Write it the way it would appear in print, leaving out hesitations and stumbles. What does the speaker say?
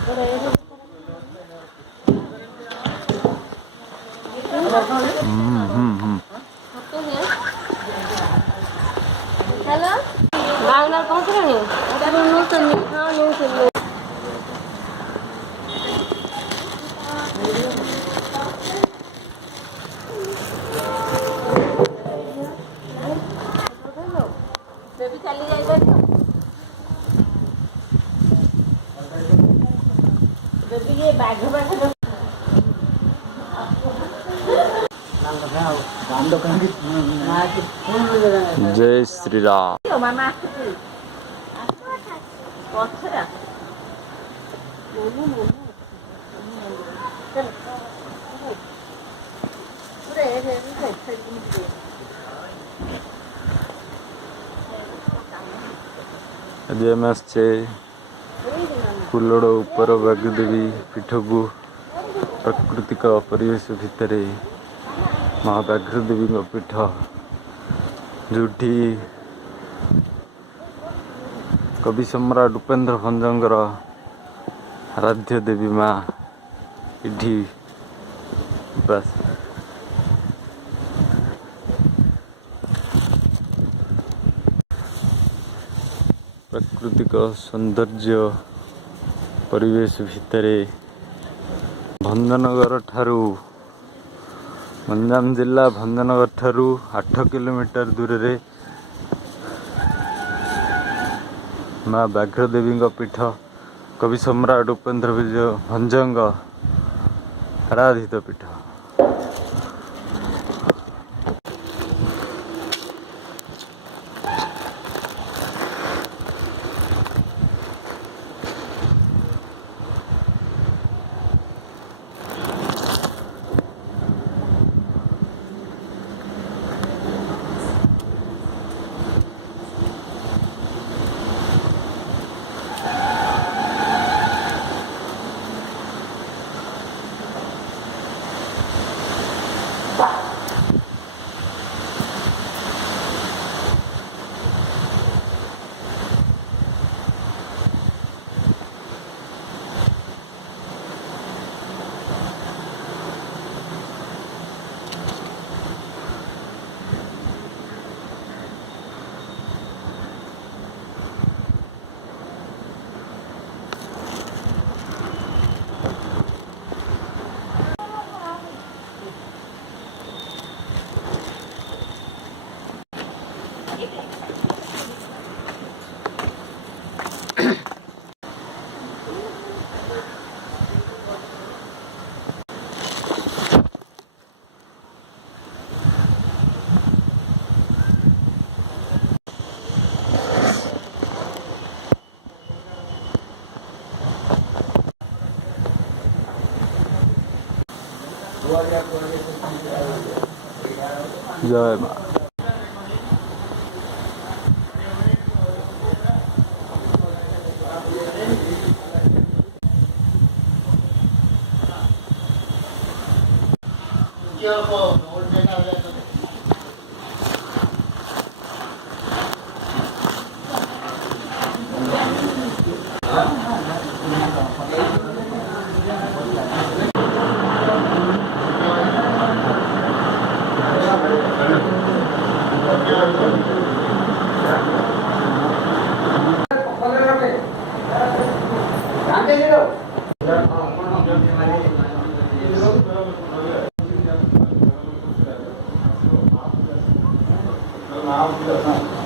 Hello बागनार पहुंच रहे हैं। हाँ बेबी चली जाएगा बेबी ये बैग जय श्री राम। आज आम आसचे कुल्लड़ उपर बागदेवी पीठ को प्राकृतिक परिवेश भितर माँ बाघदेवी पीठ जोटी कवि सम्राट उपेन्द्र भंजर आराध्य देवी माँ इठी बस प्राकृतिक सौंदर्य परिवेश भितर भंजनगर ठारू गंजाम जिला भंजनगर ठारू 8 किलोमीटर दूर रे माँ बाघदेवी पीठ कवि सम्राट उपेन्द्र भंजंग आराधित पीठ। जय माँ। Now